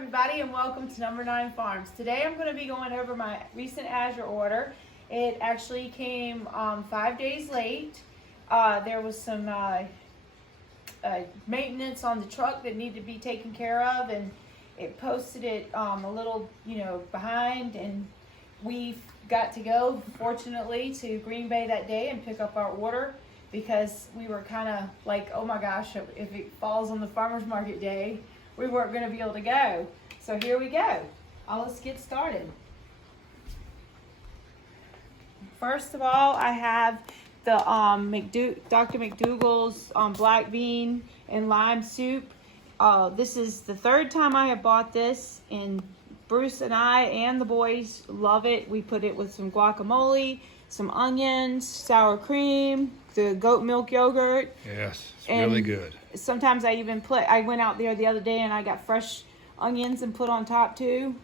everybody, and welcome to Number 9 Farms. Today I'm going to be going over my recent Azure order. It actually came 5 days late. There was some maintenance on the truck that needed to be taken care of, and it posted it a little, behind, and we got to go, fortunately, to Green Bay that day and pick up our order because we were kind of like, oh my gosh, if it falls on the farmer's market day, we weren't going to be able to go. So here we go. Let's get started. First of all, I have the Dr. McDougall's black bean and lime soup. This is the third time I have bought this, and Bruce and I and the boys love it. We put it with some guacamole, some onions, sour cream, the goat milk yogurt. Yes, it's really good. Sometimes I went out there the other day and I got fresh onions and put on top too.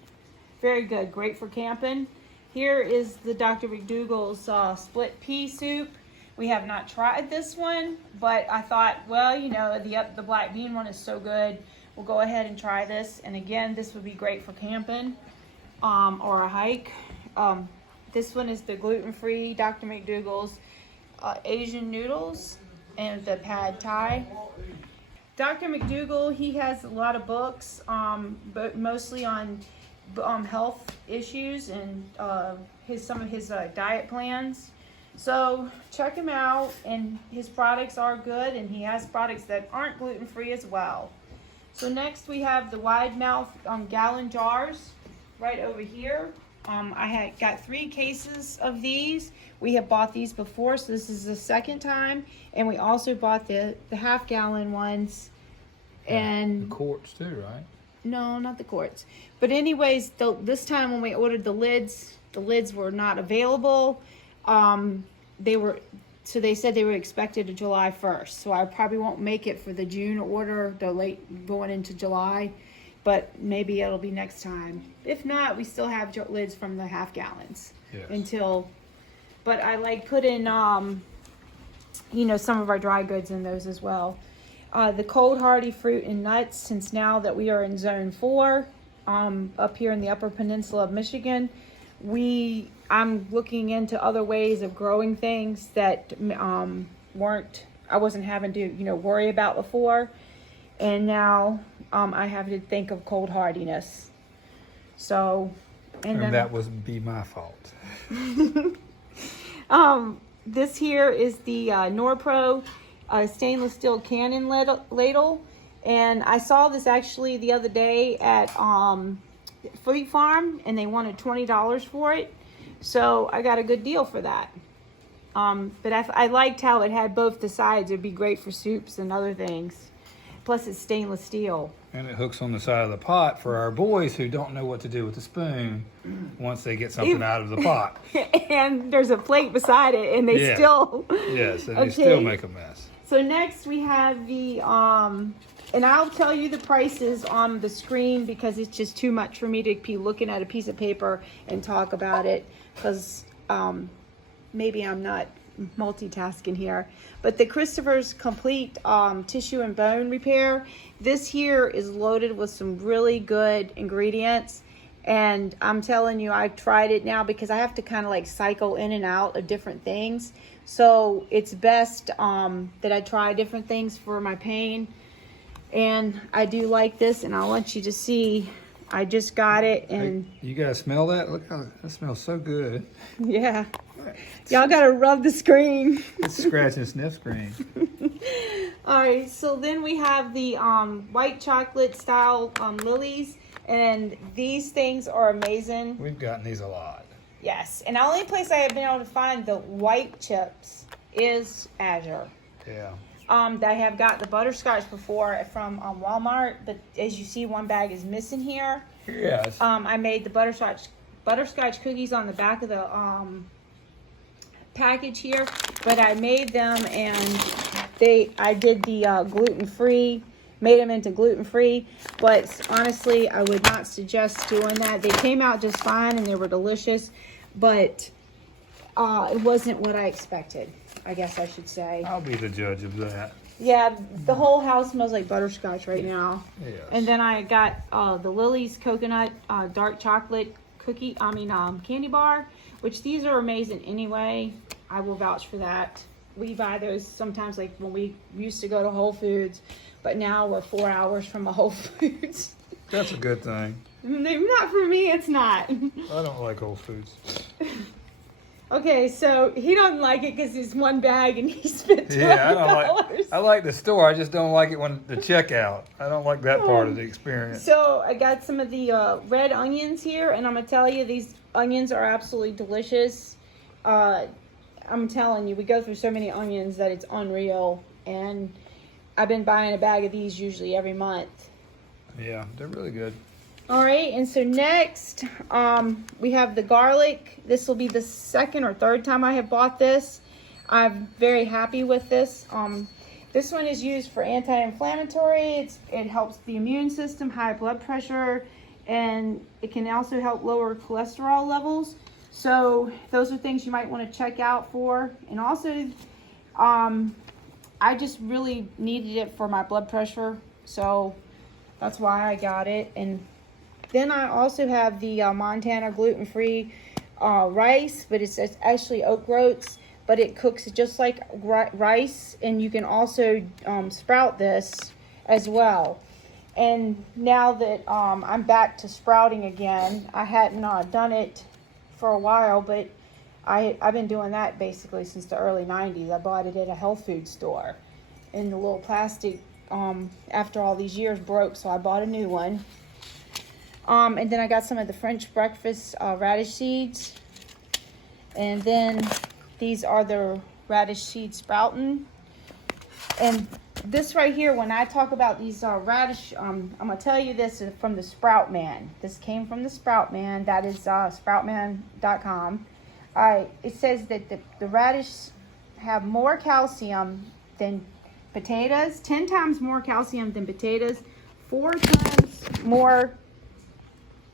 Very good, great for camping. Here is the Dr. McDougall's split pea soup. We have not tried this one, but I thought, well, the black bean one is so good. We'll go ahead and try this. And again, this would be great for camping or a hike. This one is the gluten-free Dr. McDougall's Asian noodles and the pad thai. Dr. McDougall, he has a lot of books, but mostly on health issues and some of his diet plans. So check him out, and his products are good, and he has products that aren't gluten-free as well. So next we have the wide mouth gallon jars right over here. I had got 3 cases of these. We have bought these before, so this is the second time. And we also bought the half-gallon ones. And the quarts too, right? No, not the quarts. But anyways, this time when we ordered the lids were not available. They said they were expected to July 1st. So I probably won't make it for the June order, the late going into July. But maybe it'll be next time. If not, we still have lids from the half gallons. Yes. But I put in, some of our dry goods in those as well. The cold hardy fruit and nuts, since now that we are in zone 4, up here in the upper peninsula of Michigan, I'm looking into other ways of growing things that I wasn't having to, worry about before. And now I have to think of cold hardiness. So, and then that would be my fault. This here is the Norapro stainless steel cannon ladle, and I saw this actually the other day at Fleet Farm, and they wanted $20 for it, so I got a good deal for that. But I liked how it had both the sides. It'd be great for soups and other things. Plus, it's stainless steel. And it hooks on the side of the pot for our boys who don't know what to do with the spoon once they get something out of the pot. And there's a plate beside it, and they still... Yes, and they still make a mess. So next we have the... and I'll tell you the prices on the screen because it's just too much for me to be looking at a piece of paper and talk about it, because maybe I'm not multitasking here. But the Christopher's Complete Tissue and Bone Repair, this here is loaded with some really good ingredients, and I'm telling you, I tried it now because I have to kind of cycle in and out of different things, so it's best that I try different things for my pain. And I do like this, and I want you to see, I just got it. And hey, you guys smell that? Look how that smells so good. Yeah. Y'all gotta rub the screen. It's scratch and sniff screen. All right, so then we have the white chocolate style lilies, and these things are amazing. We've gotten these a lot. Yes, and the only place I have been able to find the white chips is Azure. Yeah. I have got the butterscotch before from Walmart, but as you see, one bag is missing here. Yes. I made the butterscotch cookies on the back of the package here, but I made them, and I did the gluten-free, made them into gluten-free, but honestly, I would not suggest doing that. They came out just fine, and they were delicious, but it wasn't what I expected, I guess I should say. I'll be the judge of that. Yeah, the whole house smells like butterscotch right now. Yes. And then I got the Lily's coconut dark chocolate candy bar, which these are amazing anyway. I will vouch for that. We buy those sometimes, like when we used to go to Whole Foods, but now we're 4 hours from a Whole Foods. That's a good thing. Not for me, it's not. I don't like Whole Foods. Okay, so he doesn't like it because it's one bag and he spent $12. Yeah, I like the store. I just don't like it when the checkout. I don't like that part of the experience. So I got some of the red onions here, and I'm gonna tell you, these onions are absolutely delicious. I'm telling you, we go through so many onions that it's unreal, and I've been buying a bag of these usually every month. Yeah, they're really good. All right, and so next, we have the garlic. This will be the second or third time I have bought this. I'm very happy with this. This one is used for anti-inflammatory. It helps the immune system, high blood pressure, and it can also help lower cholesterol levels. So those are things you might want to check out for. And also, I just really needed it for my blood pressure, so that's why I got it. And then I also have the Montana gluten-free rice, but it's actually oat groats, but it cooks just like rice, and you can also sprout this as well. And now that I'm back to sprouting again, I hadn't done it for a while, but I've been doing that basically since the early 90s. I bought it at a health food store, and the little plastic after all these years broke, so I bought a new one. And then I got some of the French breakfast radish seeds. And then these are the radish seed sprouting. And this right here, when I talk about these radish, I'm going to tell you this is from the Sprout Man. This came from the Sprout Man. That is sproutman.com. It says that the radish have more calcium than potatoes, 10 times more calcium than potatoes, 4 times more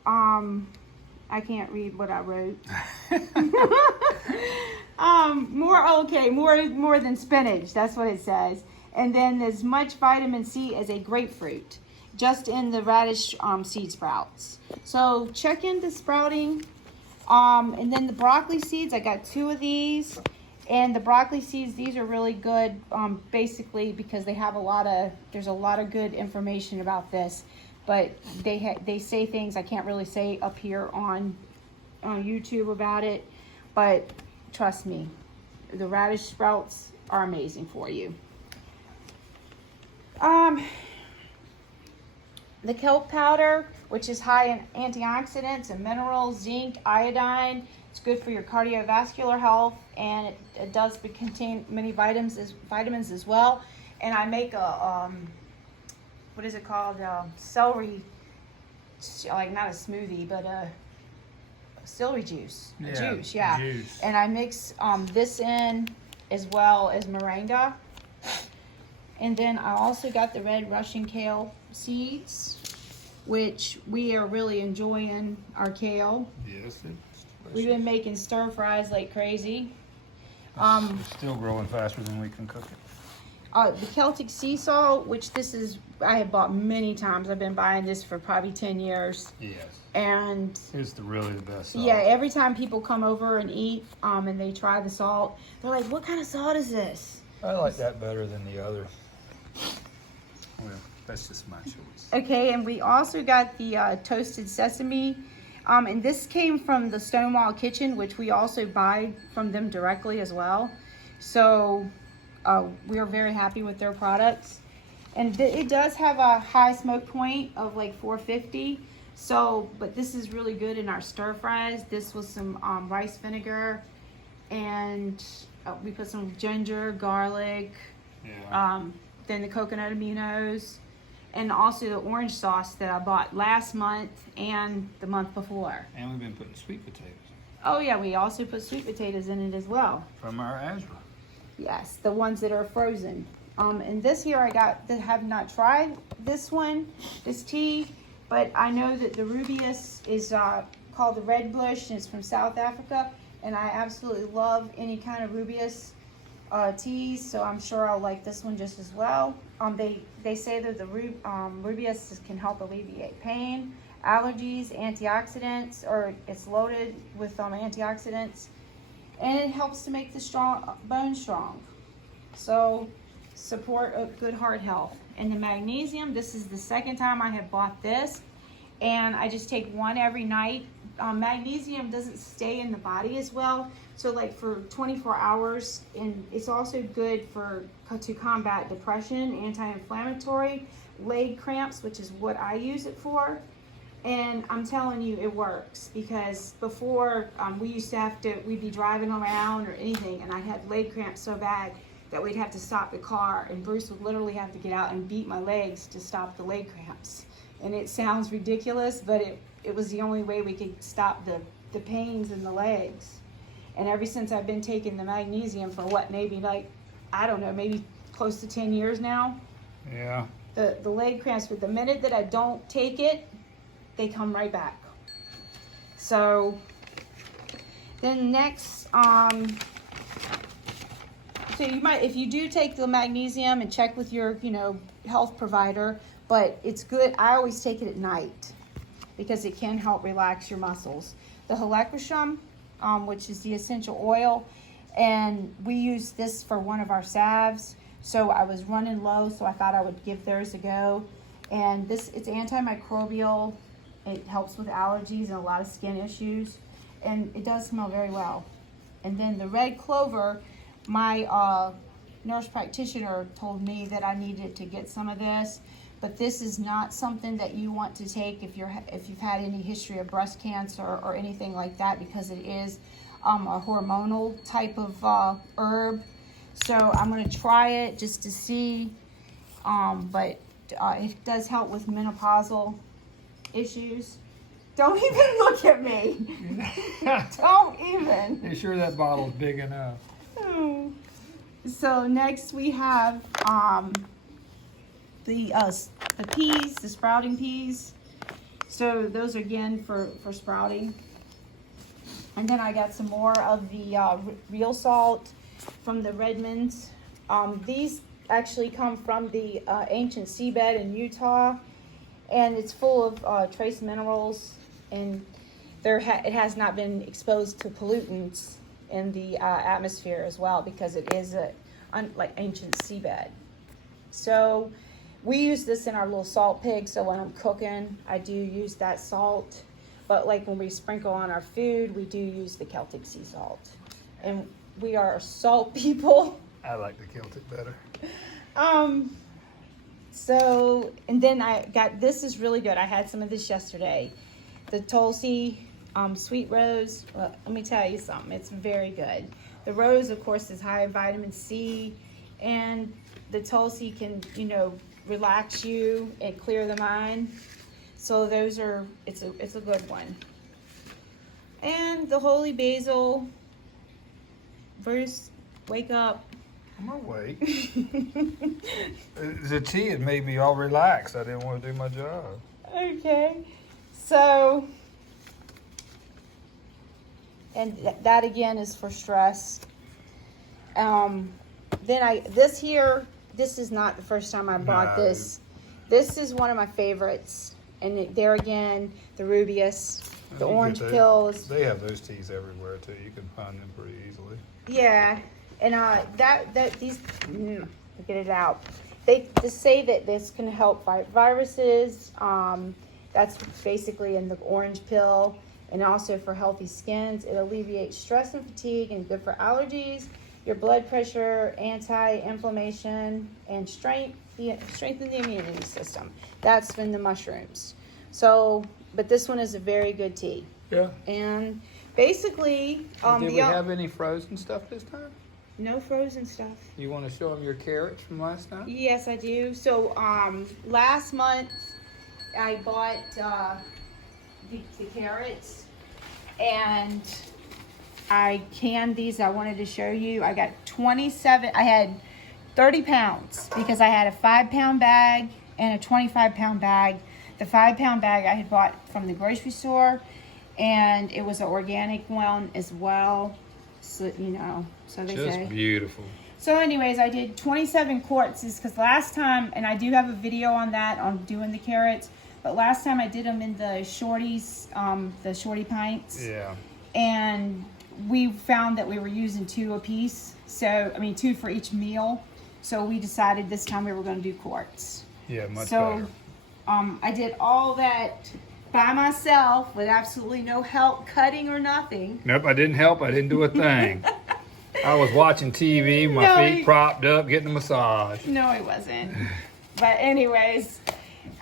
I can't read what I wrote. More than spinach. That's what it says. And then as much vitamin C as a grapefruit, just in the radish seed sprouts. So check into sprouting. And then the broccoli seeds, I got 2 of these. And the broccoli seeds, these are really good, basically because they have there's a lot of good information about this. But they say things I can't really say up here on YouTube about it. But trust me, the radish sprouts are amazing for you. The kelp powder, which is high in antioxidants and minerals, zinc, iodine. It's good for your cardiovascular health, and it does contain many vitamins as well. And I make a what is it called? Celery, like not a smoothie, but a celery juice. Juice. And I mix this in as well as moringa. And then I also got the red Russian kale seeds, which we are really enjoying our kale. Yes, We've been making stir fries like crazy. It's still growing faster than we can cook it. The Celtic Sea Salt, which I have bought many times. I've been buying this for probably 10 years. Yes. And it's really the best salt. Yeah, every time people come over and eat and they try the salt, they're like, what kind of salt is this? I like that better than the other. Well, that's just my choice. Okay, and we also got the toasted sesame. And this came from the Stonewall Kitchen, which we also buy from them directly as well. So we are very happy with their products. And it does have a high smoke point of like 450. So, but this is really good in our stir fries. This was some rice vinegar, and we put some ginger, garlic, then the coconut aminos, and also the orange sauce that I bought last month and the month before. And we've been putting sweet potatoes. Oh yeah, we also put sweet potatoes in it as well. From our Azure. Yes, the ones that are frozen. And this here I got that have not tried this tea, but I know that the Rubius is called the Red Bush, and it's from South Africa, and I absolutely love any kind of Rubius teas, so I'm sure I'll like this one just as well. They say that the rubius can help alleviate pain, allergies, antioxidants, or it's loaded with antioxidants, and it helps to make the bone strong. So support of good heart health. And the magnesium, this is the second time I have bought this, and I just take one every night. Magnesium doesn't stay in the body as well, so like for 24 hours, and it's also good to combat depression, anti-inflammatory, leg cramps, which is what I use it for. And I'm telling you, it works, because before we used to we'd be driving around or anything, and I'd have leg cramps so bad that we'd have to stop the car, and Bruce would literally have to get out and beat my legs to stop the leg cramps. And it sounds ridiculous, but it was the only way we could stop the pains in the legs. And ever since I've been taking the magnesium for maybe like, I don't know, maybe close to 10 years now. Yeah. The leg cramps, but the minute that I don't take it, they come right back. So then next, so you might, if you do take the magnesium, and check with your, health provider, but it's good. I always take it at night because it can help relax your muscles. The helichrysum, which is the essential oil, and we use this for one of our salves. So I was running low, so I thought I would give theirs a go. And it's antimicrobial. It helps with allergies and a lot of skin issues, and it does smell very well. And then the red clover, my nurse practitioner told me that I needed to get some of this, but this is not something that you want to take if you've had any history of breast cancer or anything like that, because it is a hormonal type of herb. So I'm going to try it just to see, but it does help with menopausal issues. Don't even look at me. Don't even. You sure that bottle's big enough? So next we have the peas, the sprouting peas. So those are again for sprouting. And then I got some more of the real salt from the Redmonds. These actually come from the ancient seabed in Utah, and it's full of trace minerals, and it has not been exposed to pollutants in the atmosphere as well, because it is like ancient seabed. So we use this in our little salt pig, so when I'm cooking, I do use that salt. But like when we sprinkle on our food, we do use the Celtic Sea Salt. And we are salt people. I like the Celtic better. So, and then this is really good. I had some of this yesterday. The Tulsi sweet rose. Well, let me tell you something. It's very good. The rose, of course, is high in vitamin C, and the Tulsi can, relax you and clear the mind. So it's a good one. And the holy basil. Bruce, wake up. I'm awake. The tea had made me all relaxed. I didn't want to do my job. Okay. So, and that again is for stress. This is not the first time I bought this. This is one of my favorites. And there again, the rubius, the orange pills. They have those teas everywhere too. You can find them pretty easily. Yeah, and get it out. They say that this can help fight viruses. That's basically in the orange pill, and also for healthy skins. It alleviates stress and fatigue, and good for allergies, your blood pressure, anti-inflammation, and strengthen the immunity system. That's from the mushrooms. So, but this one is a very good tea. Yeah. And basically, did we have any frozen stuff this time? No frozen stuff. You want to show them your carrots from last time? Yes, I do. So, last month I bought the carrots, and I canned these. I wanted to show you. I got 27. I had 30 pounds because I had a 5-pound bag and a 25-pound bag. The 5-pound bag I had bought from the grocery store, and it was an organic one as well. So, so they say. Just beautiful. So anyways, I did 27 quarts because last time, and I do have a video on that, on doing the carrots, but last time I did them in the shorties, the shorty pints. Yeah. And we found that we were using 2 a piece. So, I mean, 2 for each meal. So we decided this time we were going to do quarts. Yeah, much so, better. I did all that by myself with absolutely no help cutting or nothing. Nope, I didn't help. I didn't do a thing. I was watching TV, my feet propped up, getting a massage. No, it wasn't. But anyways,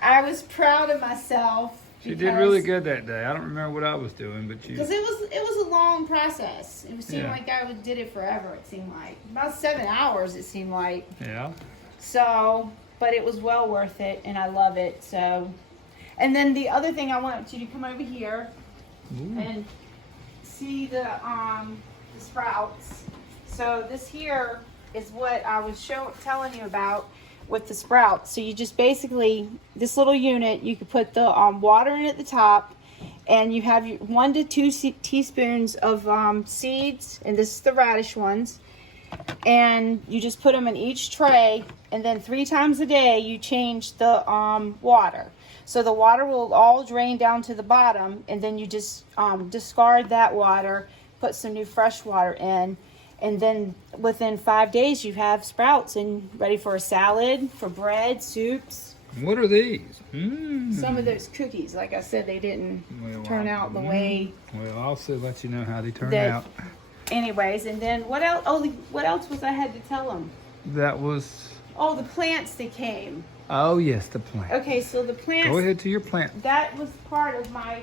I was proud of myself. She did really good that day. I don't remember what I was doing, but you... Because it was a long process. It seemed like I did it forever, it seemed like. About 7 hours, it seemed like. Yeah. So, but it was well worth it, and I love it, so... And then the other thing, I want you to come over here and see the sprouts. So this here is what I was telling you about with the sprouts. So you just basically, this little unit, you could put the water in at the top, and you have 1 to 2 teaspoons of seeds, and this is the radish ones, and you just put them in each tray, and then 3 times a day you change the water. So the water will all drain down to the bottom, and then you just discard that water, put some new fresh water in, and then within 5 days you have sprouts and ready for a salad, for bread, soups. What are these? Some of those cookies, like I said, they didn't turn out the way. Well, I'll also let you know how they turn out. Anyways, and then what else? Oh, what else was I had to tell them? That was... Oh, the plants that came. Oh, yes, the plant. Okay, so the plants... Go ahead to your plant. That was part of my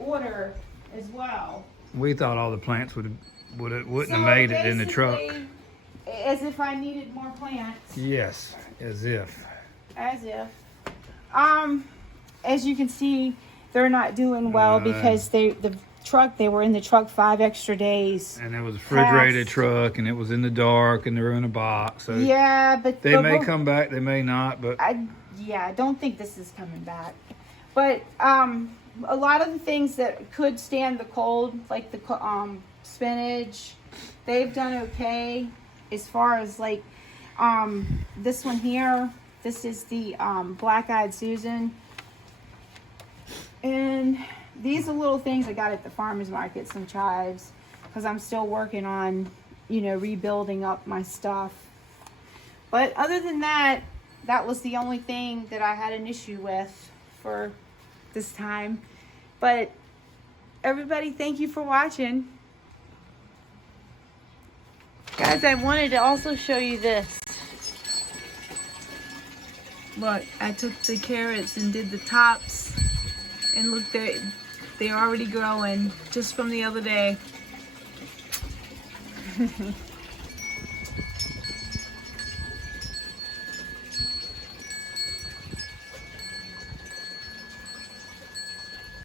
order as well. We thought all the plants wouldn't have made it in the truck. As if I needed more plants. Yes, as if. As if. As you can see, they're not doing well because they were in the truck 5 extra days. And it was a refrigerated truck, and it was in the dark, and they were in a box. So yeah, but they may come back, they may not, but I don't think this is coming back. But a lot of the things that could stand the cold, like the spinach, they've done okay. As far as like this one here, this is the black-eyed Susan, and these are little things I got at the farmer's market, some chives, because I'm still working on, rebuilding up my stuff. But other than that, that was the only thing that I had an issue with for this time. But everybody, thank you for watching. Guys, I wanted to also show you this. Look, I took the carrots and did the tops, and look, they're already growing just from the other day.